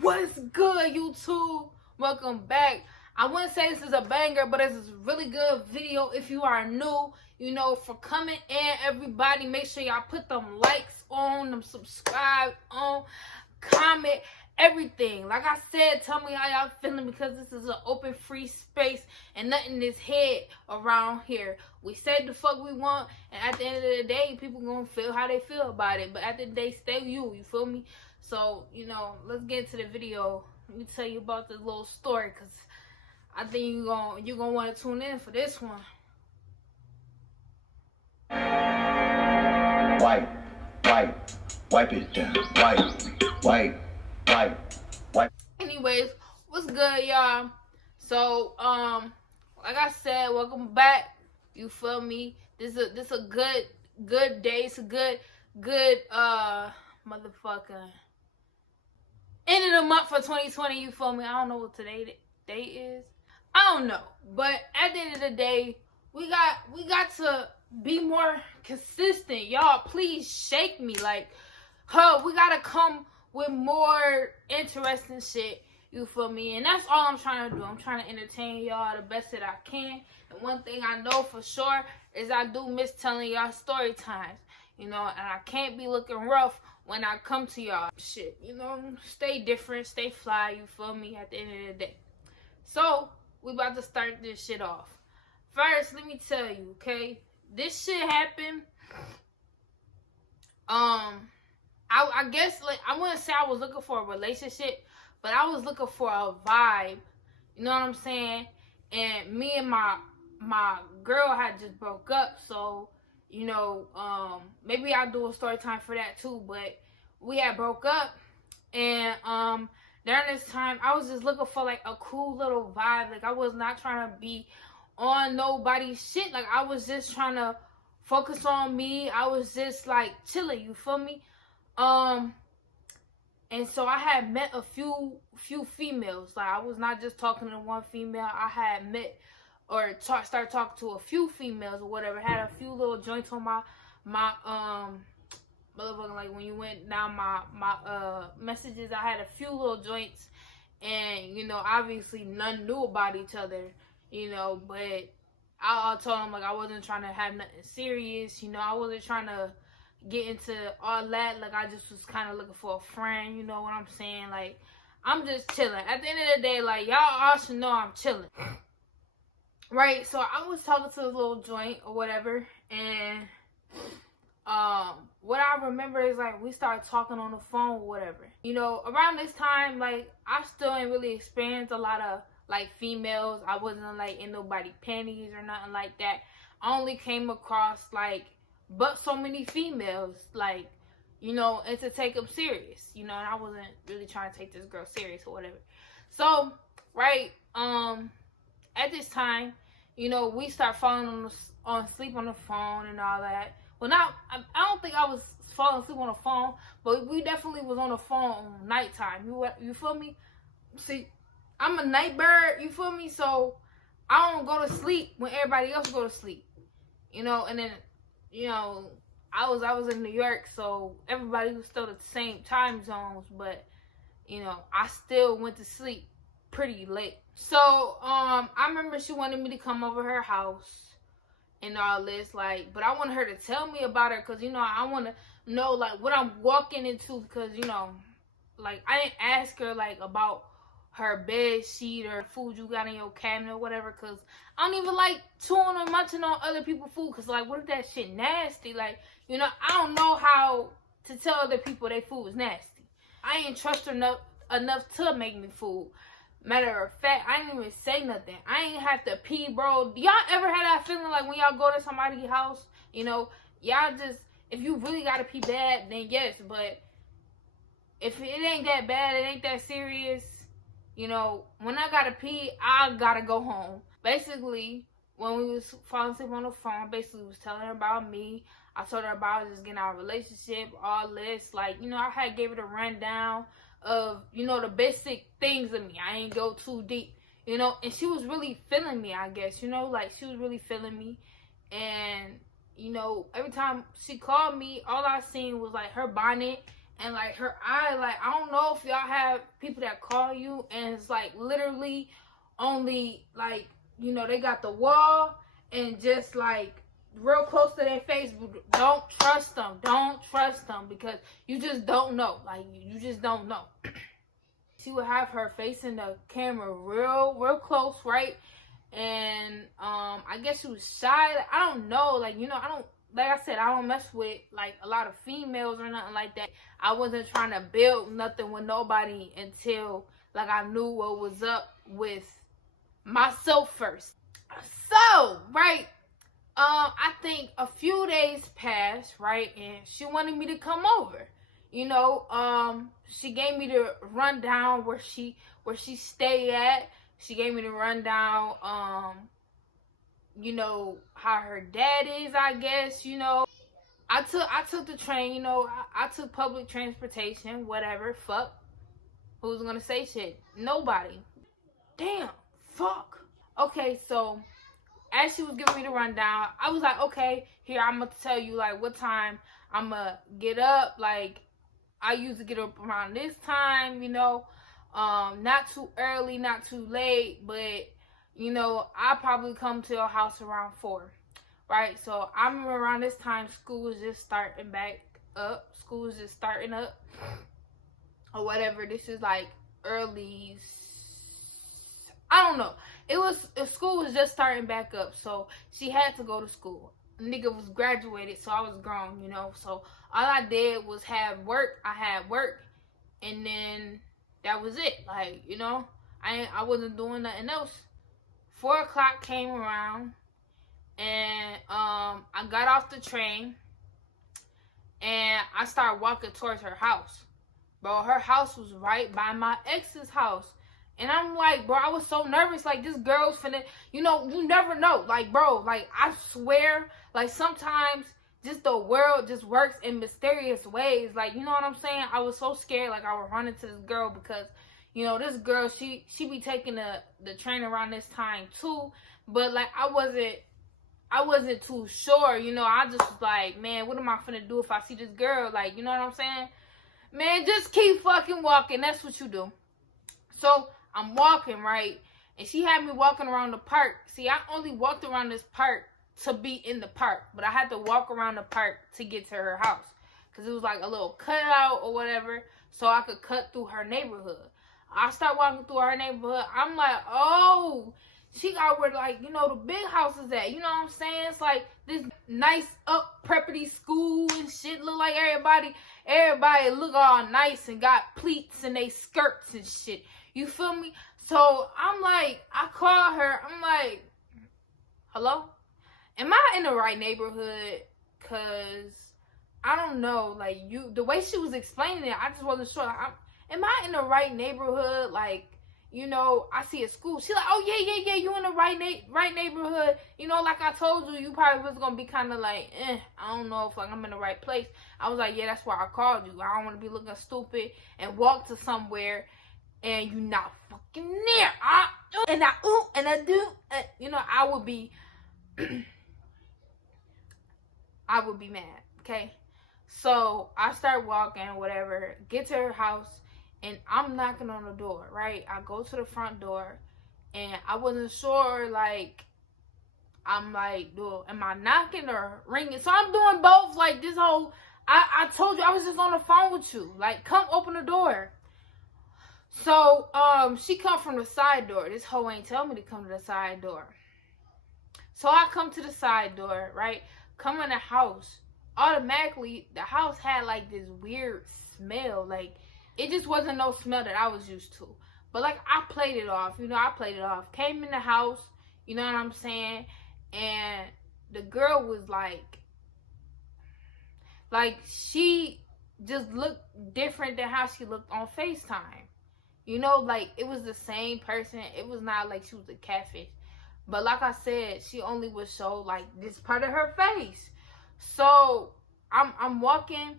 What's good, YouTube? Welcome back. I wouldn't say this is a banger, but it's a really good video if you are new. You know, for coming in, everybody, make sure y'all put them likes on, them subscribe on, comment, everything. Like I said, tell me how y'all feeling because this is an open, free space and nothing is head around here. We say the fuck we want, and at the end of the day, people gonna feel how they feel about it. But at the end of the day, stay you feel me? So, you know, let's get into the video. Let me tell you about this little story because I think you're gonna want to tune in for this one. Wipe it down. Wipe. Anyways, what's good, y'all? So, like I said, welcome back. You feel me? This a good day. It's a good motherfucker. End of the month for 2020. You feel me? I don't know what today date is. I don't know, but at the end of the day, we got to be more consistent, y'all. Please shake me, like, we gotta come with more interesting shit. You feel me? And that's all I'm trying to do. I'm trying to entertain y'all the best that I can. And one thing I know for sure is I do miss telling y'all story times. You know, and I can't be looking rough when I come to y'all. Shit, you know, stay different, stay fly, you feel me, at the end of the day. So, we about to start this shit off. First, let me tell you, okay? This shit happened. I guess, like, I wouldn't say I was looking for a relationship, but I was looking for a vibe. You know what I'm saying? And me and my girl had just broke up, so, you know, maybe I'll do a story time for that too, but we had broke up, and during this time, I was just looking for, like, a cool little vibe. Like, I was not trying to be on nobody's shit. Like, I was just trying to focus on me. I was just, like, chilling, you feel me? And so I had met a few females. Like, I was not just talking to one female. I had met or started talking to a few females or whatever. Had a few little joints on my motherfucking, like, when you went down my messages, I had a few little joints, and, you know, obviously none knew about each other, you know, but I told them, like, I wasn't trying to have nothing serious, you know, I wasn't trying to get into all that. Like, I just was kind of looking for a friend, you know what I'm saying? Like, I'm just chilling. At the end of the day, like, y'all all should know I'm chilling. Right? So I was talking to this little joint or whatever, and what I remember is, like, we started talking on the phone or whatever. You know, around this time, like, I still ain't really experienced a lot of, like, females. I wasn't, like, in nobody panties or nothing like that. I only came across, like, but so many females, like, you know, and to take them serious, you know, and I wasn't really trying to take this girl serious or whatever. So, right, at this time, you know, we start falling on sleep on the phone and all that. Well, not, I don't think I was falling asleep on the phone, but we definitely was on the phone nighttime. You feel me? See, I'm a night bird, you feel me? So I don't go to sleep when everybody else go to sleep, you know. And then, you know, I was in New York, so everybody was still at the same time zones, but, you know, I still went to sleep pretty late. So I remember she wanted me to come over her house and all this, like, but I wanted her to tell me about her, because, you know, I want to know, like, what I'm walking into, because, you know, like, I didn't ask her, like, about her bed sheet or food you got in your cabinet or whatever, because I don't even like chewing or munching on other people's food, because, like, what if that shit nasty? Like, you know, I don't know how to tell other people their food is nasty. I ain't trust her enough to make me food. Matter of fact, I didn't even say nothing. I ain't have to pee, bro. Y'all ever had that feeling, like, when y'all go to somebody's house, you know, y'all just, if you really gotta pee bad, then yes, but if it ain't that bad, it ain't that serious, you know, when I gotta pee, I gotta go home. Basically, when we was falling asleep on the phone, basically was telling her about me. I told her about just getting our relationship, all this, like, you know, I had gave it a rundown of, you know, the basic things of me. I ain't go too deep, you know, and she was really feeling me, I guess, you know, like, she was really feeling me. And, you know, every time she called me, all I seen was, like, her bonnet and like her eye, like I don't know if y'all have people that call you and it's like literally only like, you know, they got the wall and just like real close to their face. Don't trust them. Don't trust them because you just don't know. Like you just don't know. She would have her facing the camera real close, right? And I guess she was shy. I don't know. Like, you know, I don't, like I said, I don't mess with like a lot of females or nothing like that. I wasn't trying to build nothing with nobody until like I knew what was up with myself first. So, right, I think a few days passed, right, and she wanted me to come over. You know, she gave me the rundown where she stayed at. She gave me the rundown, you know, how her dad is, I guess, you know. I took the train, you know, I took public transportation, whatever, fuck. Who's gonna say shit? Nobody. Damn, fuck. Okay, so as she was giving me the rundown, I was like, okay, here, I'm gonna tell you like what time I'm gonna get up. Like, I usually get up around this time, you know, not too early, not too late, but you know, I probably come to your house around 4, right? So I remember around this time, school was just starting back up. School was just starting up or whatever. This is like early, I don't know. School was just starting back up, so she had to go to school. Nigga was graduated, so I was grown, you know. So all I did was have work. I had work, and then that was it. Like, you know, I wasn't doing nothing else. 4 o'clock came around, and I got off the train, and I started walking towards her house. Bro, her house was right by my ex's house. And I'm like, bro, I was so nervous. Like, this girl's finna, you know, you never know. Like, bro, like, I swear, like, sometimes just the world just works in mysterious ways. Like, you know what I'm saying? I was so scared, like, I would run into this girl because, you know, this girl, she be taking the train around this time, too. But, like, I wasn't too sure, you know. I just was like, man, what am I finna do if I see this girl? Like, you know what I'm saying? Man, just keep fucking walking. That's what you do. So I'm walking, right? And she had me walking around the park. See, I only walked around this park to be in the park. But I had to walk around the park to get to her house. Because it was like a little cutout or whatever. So I could cut through her neighborhood. I start walking through her neighborhood. I'm like, oh, she got where, like, you know, the big house is at. You know what I'm saying? It's like this nice up preppy school and shit. Look like everybody look all nice and got pleats in they skirts and shit. You feel me? So I'm like, I call her. I'm like, hello? Am I in the right neighborhood? Cause I don't know. Like, the way she was explaining it, I just wasn't sure. Like, am I in the right neighborhood? Like, you know, I see a school. She's like, oh yeah, you in the right neighborhood. You know, like I told you, you probably was gonna be kind of like, I don't know if like I'm in the right place. I was like, yeah, that's why I called you. I don't want to be looking stupid and walk to somewhere and you not fucking near. And I do. You know, I would be mad. Okay, so I start walking, whatever. Get to her house. And I'm knocking on the door, right? I go to the front door, and I wasn't sure, like, I'm like, am I knocking or ringing? So I'm doing both, like, this whole, I told you, I was just on the phone with you. Like, come open the door. So, she come from the side door. This hoe ain't tell me to come to the side door. So I come to the side door, right? Come in the house. Automatically, the house had, like, this weird smell, like, it just wasn't no smell that I was used to. But, like, I played it off. You know, I played it off. Came in the house, you know what I'm saying? And the girl was like, she just looked different than how she looked on FaceTime. You know, like, it was the same person. It was not like she was a catfish. But, like I said, she only would show, like, this part of her face. So, I'm walking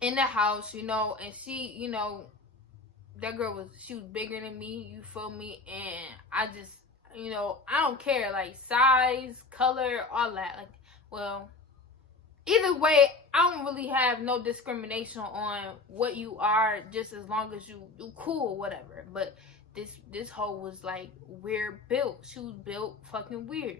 in the house, you know, and she, you know, that girl she was bigger than me, you feel me? And I just, you know, I don't care, like, size, color, all that. Like, well, either way, I don't really have no discrimination on what you are, just as long as you cool or whatever. But this hoe was like weird built. She was built fucking weird.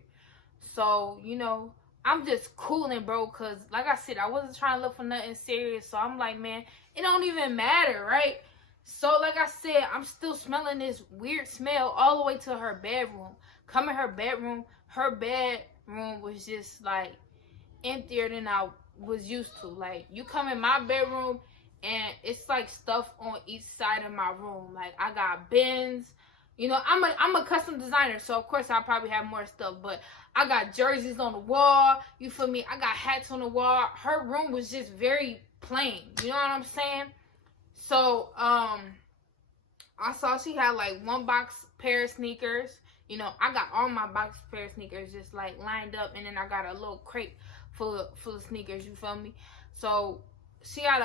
So, you know, I'm just cooling, bro, because like I said, I wasn't trying to look for nothing serious. So I'm like, man, it don't even matter, right? So like I said, I'm still smelling this weird smell all the way to her bedroom. Come in her bedroom was just like emptier than I was used to. Like, you come in my bedroom and it's like stuff on each side of my room. Like, I got bins. You know, I'm a custom designer, so of course I'll probably have more stuff, but I got jerseys on the wall, you feel me? I got hats on the wall. Her room was just very plain, you know what I'm saying? So, I saw she had like one box pair of sneakers. You know, I got all my box pair of sneakers just like lined up, and then I got a little crate full of sneakers, you feel me? So she had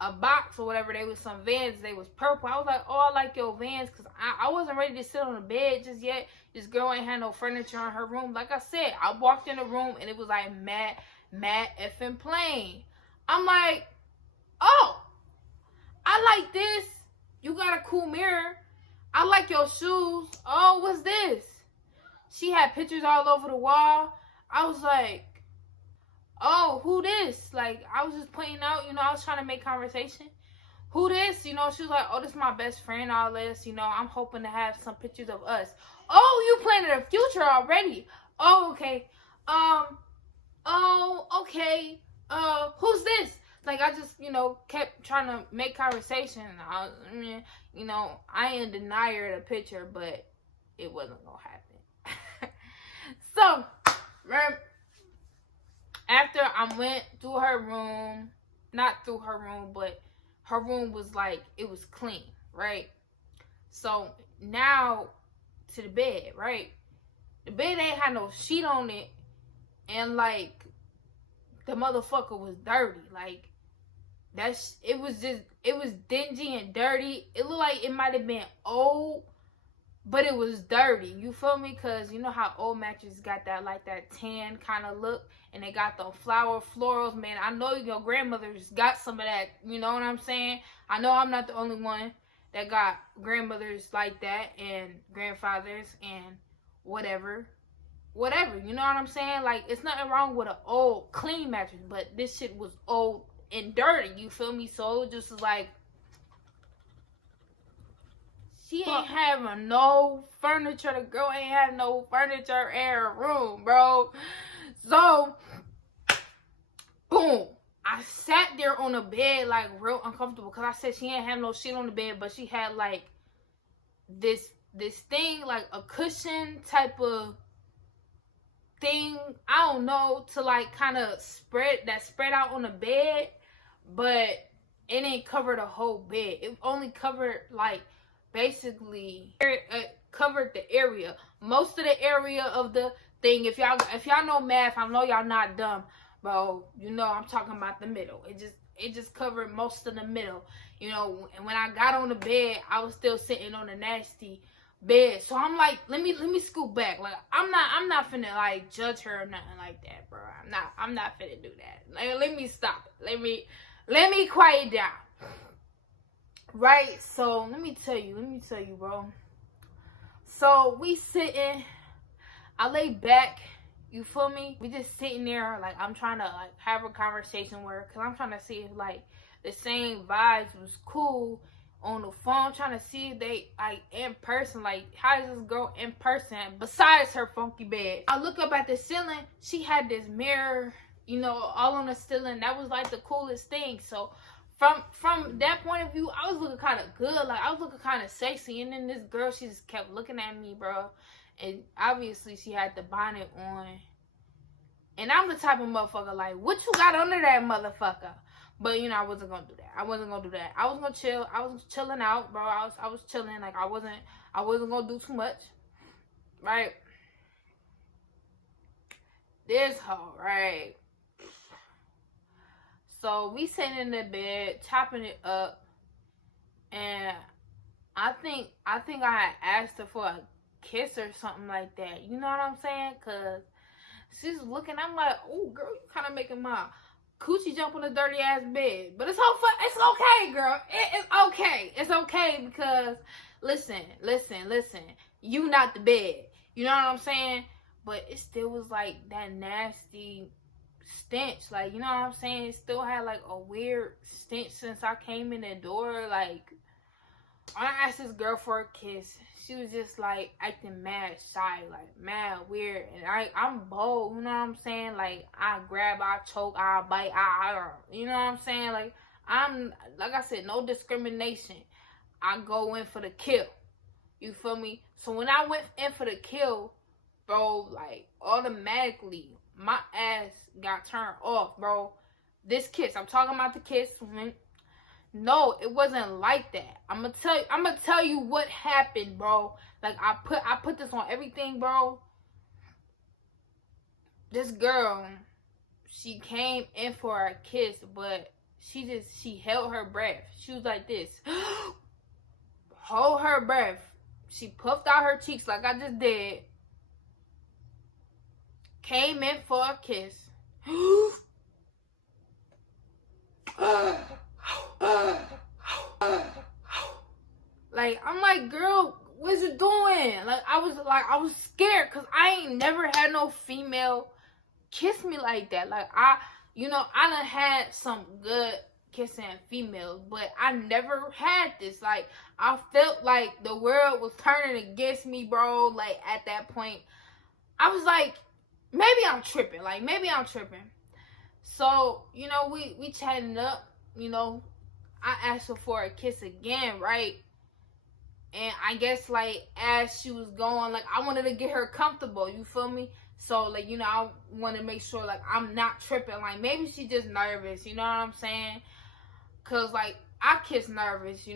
a box or whatever. They was some Vans. They was purple. I was like, oh, I like your Vans, because I wasn't ready to sit on the bed just yet. This girl ain't had no furniture in her room. Like I said, I walked in the room and it was like mad effing plain. I'm like, oh, I like this. You got a cool mirror. I like your shoes. Oh, what's this? She had pictures all over the wall. I was like, oh, who this? Like, I was just pointing out, you know, I was trying to make conversation. Who this? You know, she was like, oh, this is my best friend, all this. You know, I'm hoping to have some pictures of us. Oh, you planning a future already. Oh, okay. Oh, okay. Who's this? Like, I just, you know, kept trying to make conversation. You know, I ain't denier the picture, but it wasn't gonna happen. So, right after I went through her room, not through her room, but her room was like, it was clean, right? So now to the bed, right? The bed ain't had no sheet on it, and like the motherfucker was dirty. Like, it was dingy and dirty. It looked like it might have been old, but it was dirty. You feel me? Because you know how old mattresses got that, like, that tan kind of look, and they got the flower florals. Man, I know your grandmother's got some of that. You know what I'm saying? I know I'm not the only one that got grandmothers like that, and grandfathers, and whatever. You know what I'm saying? Like, it's nothing wrong with an old, clean mattress, but this shit was old and dirty. You feel me? So it just was like, she ain't having no furniture. The girl ain't have no furniture in her room, bro. So, boom. I sat there on the bed, like, real uncomfortable, because I said she ain't have no shit on the bed, but she had, like, this thing, like, a cushion type of thing, I don't know, to, like, kind of spread out on the bed, but it didn't cover the whole bed. It only covered, like, basically covered the area, most of the area of the thing. If y'all know math, I know y'all not dumb, bro. You know I'm talking about the middle. It just covered most of the middle, you know. And when I got on the bed, I was still sitting on a nasty bed. So I'm like, let me scoot back. Like, I'm not finna like judge her or nothing like that, bro. I'm not finna do that. Like, let me stop it. Let me quiet down. Right? So let me tell you, bro. So we sitting, I lay back, you feel me? We just sitting there, like, I'm trying to like have a conversation with her, because I'm trying to see if like the same vibes was cool on the phone, trying to see if they like in person, like how is this girl in person besides her funky bed. I look up at the ceiling, she had this mirror, you know, all on the ceiling. That was like the coolest thing. So from that point of view, I was looking kind of good, like I was looking kind of sexy. And then this girl, she just kept looking at me, bro, and obviously she had the bonnet on, and I'm the type of motherfucker like, what you got under that motherfucker? But, you know, I wasn't gonna do that. I was gonna chill. I was chilling out, bro. I was chilling. Like, I wasn't gonna do too much. Right? This hoe, right? So, we sitting in the bed, chopping it up. And I think I had asked her for a kiss or something like that. You know what I'm saying? Because she's looking, I'm like, oh, girl, you kind of making my coochie jump on the dirty ass bed. But it's okay, girl. It's okay. It's okay because listen. You not the bed. You know what I'm saying? But it still was like that nasty stench. Like, you know what I'm saying? It still had like a weird stench since I came in the door. Like, I asked this girl for a kiss. She was just like acting mad shy, like mad weird. And I'm bold, you know what I'm saying? Like, I grab, I choke, I bite, you know what I'm saying? Like I said, no discrimination. I go in for the kill. You feel me? So when I went in for the kill, bro, like automatically my ass got turned off, bro. This kiss, I'm talking about the kiss. No, it wasn't like that. I'm gonna tell you what happened, bro. Like, I put this on everything, bro. This girl, she came in for a kiss, but she held her breath. She was like this. Hold her breath. She puffed out her cheeks like I just did. Came in for a kiss. Like, I'm like, girl, what's you doing? Like, I was scared because I ain't never had no female kiss me like that. Like, I done had some good kissing females, but I never had this. Like, I felt like the world was turning against me, bro. Like, at that point, I was like, maybe I'm tripping. So, we chatting up, I asked her for a kiss again, right? And I guess, like, as she was going, like, I wanted to get her comfortable, you feel me? So, like, I want to make sure, like, I'm not tripping. Like, maybe she just nervous, you know what I'm saying? Because, like, I kiss nervous,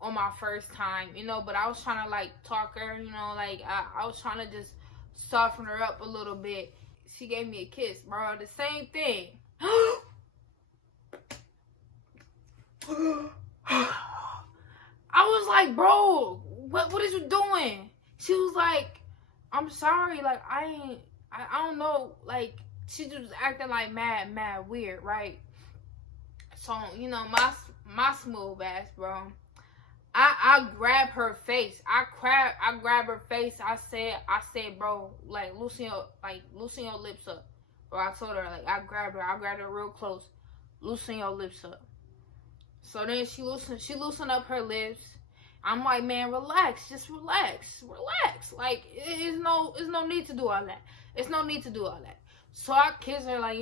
on my first time, but I was trying to, like, talk her, like, I was trying to just soften her up a little bit. She gave me a kiss, bro. The same thing. I was like, bro, what is you doing? She was like, I'm sorry, like, I don't know, like, she just acting like mad weird, right? So, my smooth ass, bro, I grab her face. I grab her face. I said, bro, like, loosen your lips up. Bro, I told her, like, I grabbed her real close. Loosen your lips up. So then she loosened up her lips. I'm like, man, relax, just relax. Like, it's no need to do all that. It's no need to do all that. So I kissed her, like,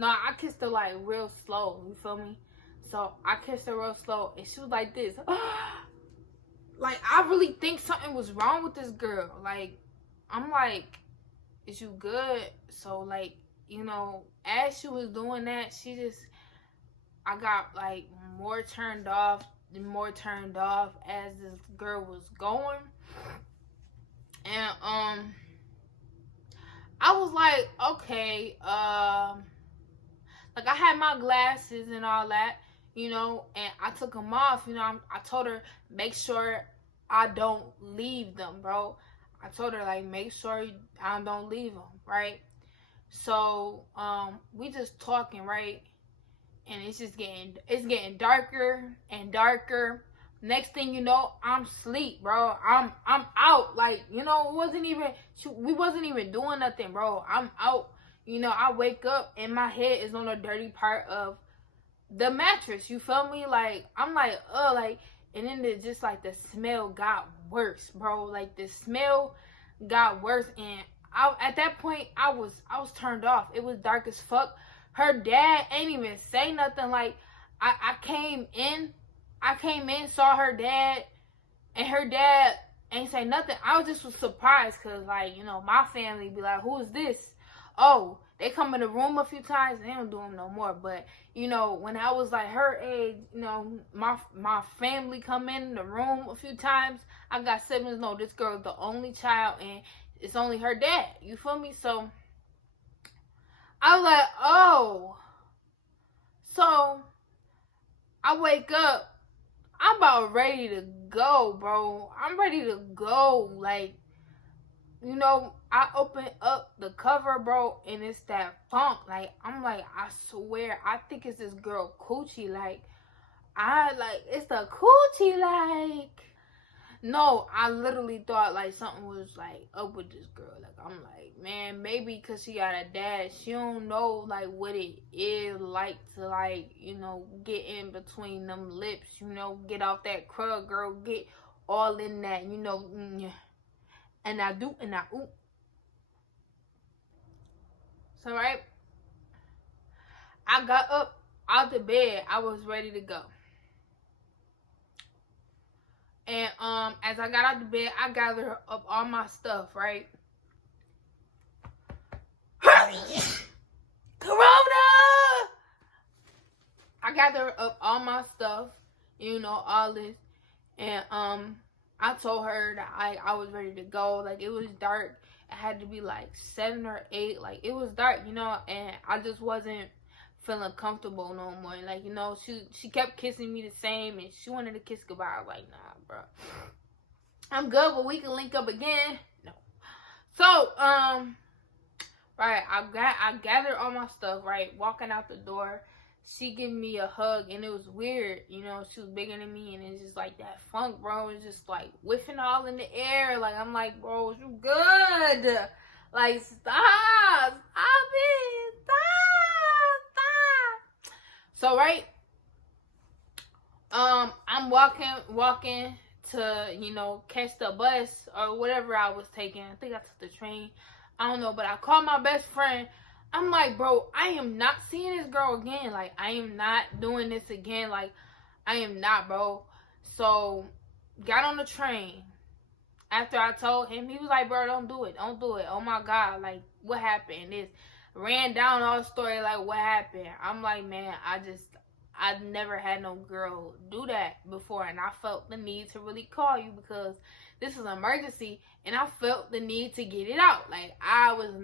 I kissed her, like, real slow, you feel me? So I kissed her real slow, and she was like this. Like, I really think something was wrong with this girl. Like, I'm like, is you good? So, like, as she was doing that, I got, like, more turned off as this girl was going. And, I was like, okay, like, I had my glasses and all that, and I took them off, I told her, make sure I don't leave them, bro. I told her, like, make sure I don't leave them, right? So, we just talking, right? And it's getting darker and darker. Next thing you know, I'm asleep, bro. I'm out. Like, we wasn't even doing nothing, bro. I'm out. I wake up and my head is on the dirty part of the mattress. You feel me? Like, I'm like, like, and then just like the smell got worse, bro. Like, the smell got worse, and at that point I was turned off. It was dark as fuck. Her dad ain't even say nothing. Like, I came in, saw her dad, and her dad ain't say nothing. I was surprised because, like, my family be like, who is this? Oh, they come in the room a few times. They don't do them no more. But, when I was, like, her age, my family come in the room a few times. I got siblings. No, this girl's the only child, and it's only her dad. You feel me? So I was like, oh. So I wake up. I'm about ready to go, bro. I'm ready to go. Like, I open up the cover, bro, and it's that funk. Like, I'm like, I swear, I think it's this girl coochie. Like, it's the coochie. Like, no, I literally thought like something was like up with this girl. Like, I'm like, man, maybe because she got a dad, she don't know like what it is like to like, you know, get in between them lips, you know, get off that crud, girl, get all in that, you know, and I do, and I ooh. So right, I got up out the bed, I was ready to go. And as I got out the bed, I gathered up all my stuff, right? Corona! I gathered up all my stuff, you know, all this. And I told her that I was ready to go. Like, it was dark. It had to be like 7 or 8. Like, it was dark, you know, and I just wasn't feeling comfortable no more. Like, you know, she kept kissing me the same, and she wanted to kiss goodbye. I was like, nah, bro, I'm good, but we can link up again. No. So right, I gathered all my stuff, right, walking out the door. She gave me a hug, and it was weird, you know. She was bigger than me, and it's just like that funk, bro. It's just like whiffing all in the air. Like, I'm like, bro, you good? Like, stop it, stop. So right, I'm walking to, you know, catch the bus or whatever I was taking. I think I took the train. I don't know, but I called my best friend. I'm like, bro, I am not seeing this girl again. Like, I am not doing this again. Like, I am not, bro. So, got on the train. After I told him, he was like, bro, don't do it. Don't do it. Oh, my God. Like, what happened? This ran down all the story, like, what happened? I'm like, man, I've never had no girl do that before, and I felt the need to really call you because this is an emergency, and I felt the need to get it out. Like, I was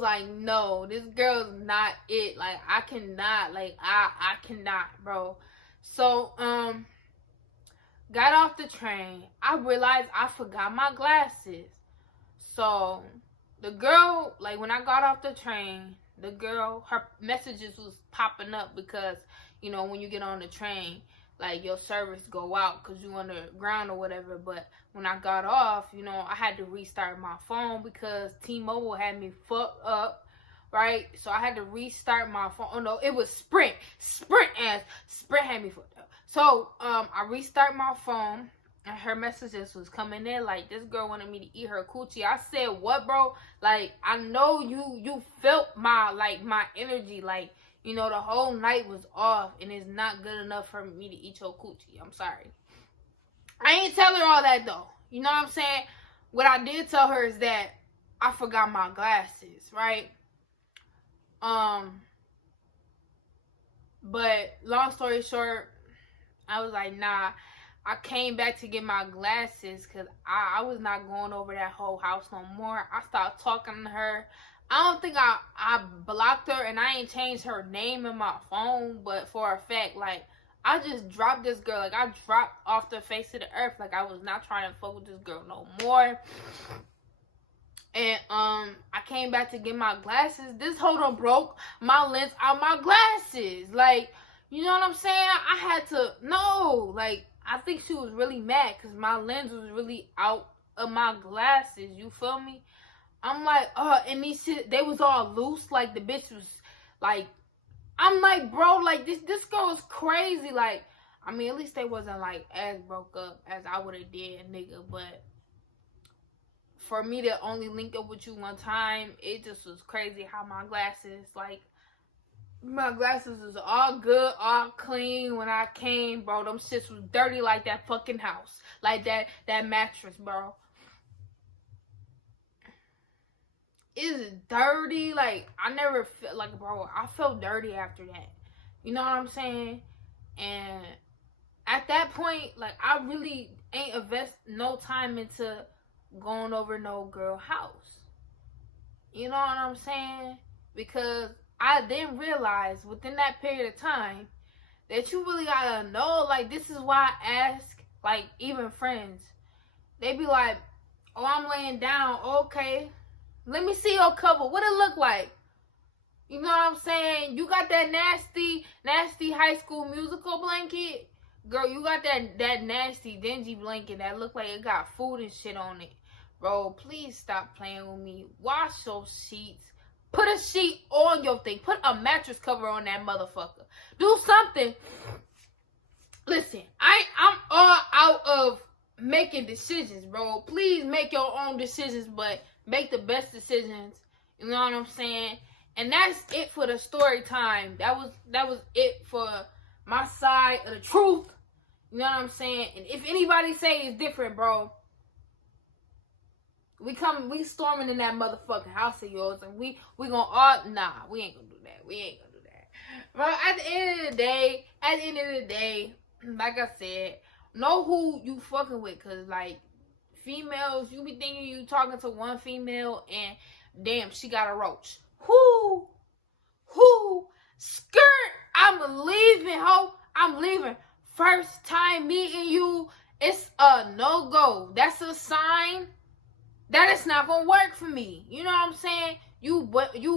like, no, this girl's not it. Like, I cannot, like, I cannot, bro. So, got off the train. I realized I forgot my glasses. So, the girl, like, when I got off the train, the girl, her messages was popping up because, you know, when you get on the train, like, your service go out because you underground or whatever. But when I got off, you know, I had to restart my phone because T-Mobile had me fucked up, right? So I had to restart my phone. Oh no, it was Sprint had me fucked up. So I restart my phone, and her messages was coming in like, this girl wanted me to eat her coochie. I said, what, bro? Like, I know you felt my energy. Like, you know, the whole night was off, and it's not good enough for me to eat your coochie. I'm sorry. I ain't tell her all that, though. You know what I'm saying? What I did tell her is that I forgot my glasses, right? But long story short, I was like, nah. I came back to get my glasses because I was not going over that whole house no more. I started talking to her. I don't think I blocked her, and I ain't changed her name in my phone, but for a fact, like, I just dropped this girl. Like, I dropped off the face of the earth. Like, I was not trying to fuck with this girl no more. And I came back to get my glasses. This holder broke my lens out my glasses. Like, you know what I'm saying? I had to no, like, I think she was really mad because my lens was really out of my glasses. You feel me? I'm like, and these shit, they was all loose. Like, the bitch was like, I'm like, bro, like, this girl is crazy. Like, I mean, at least they wasn't like as broke up as I would have did, nigga. But for me to only link up with you one time, it just was crazy how my glasses, like, my glasses was all good, all clean when I came, bro. Them shits was dirty like that fucking house. Like that mattress, bro. It's dirty. Like, I never felt like, bro, I felt dirty after that. You know what I'm saying? And at that point, like, I really ain't invest no time into going over no girl house. You know what I'm saying? Because I didn't realize within that period of time that you really gotta know, like, this is why I ask, like, even friends, they be like, Oh, I'm laying down. Okay. Let me see your cover. What it look like? You know what I'm saying? You got that nasty, nasty High School Musical blanket? Girl, you got that nasty, dingy blanket that look like it got food and shit on it. Bro, please stop playing with me. Wash those sheets. Put a sheet on your thing. Put a mattress cover on that motherfucker. Do something. Listen, I'm all out of making decisions, bro. Please make your own decisions, but make the best decisions. You know what I'm saying? And that's it for the story time. That was it for my side of the truth. You know what I'm saying? And if anybody say it's different, bro, we storming in that motherfucking house of yours, and we gonna all we ain't gonna do that. We ain't gonna do that. Bro, at the end of the day, like I said, know who you fucking with, cause like females, you be thinking you talking to one female and damn, she got a roach. Whoo, skirt. I'm leaving, ho. I'm leaving. First time meeting you, it's a no-go. That's a sign that it's not gonna work for me. You know what I'm saying? You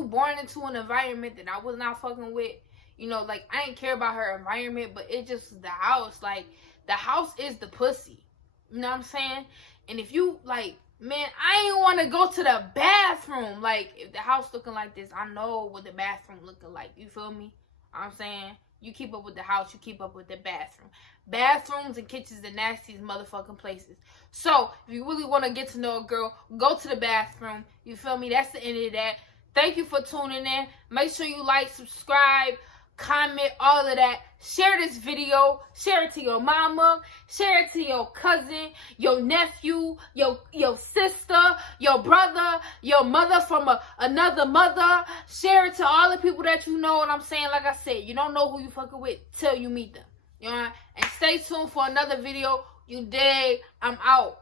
born into an environment that I was not fucking with. You know, like, I didn't care about her environment, but it just the house. Like, the house is the pussy. You know what I'm saying? And if you, like, man, I ain't want to go to the bathroom. Like, if the house looking like this, I know what the bathroom looking like. You feel me? I'm saying, you keep up with the house, you keep up with the bathroom. Bathrooms and kitchens the nastiest motherfucking places. So, if you really want to get to know a girl, go to the bathroom. You feel me? That's the end of that. Thank you for tuning in. Make sure you like, subscribe, comment, all of that. Share this video. Share it to your mama. Share it to your cousin, your nephew, your sister, your brother, your mother from another mother. Share it to all the people that you know. What I'm saying, like I said, you don't know who you fucking with till you meet them. You know? And stay tuned for another video. You dig? I'm out.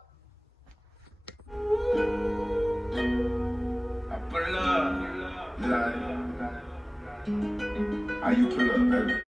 I pull up. How you pull up, baby?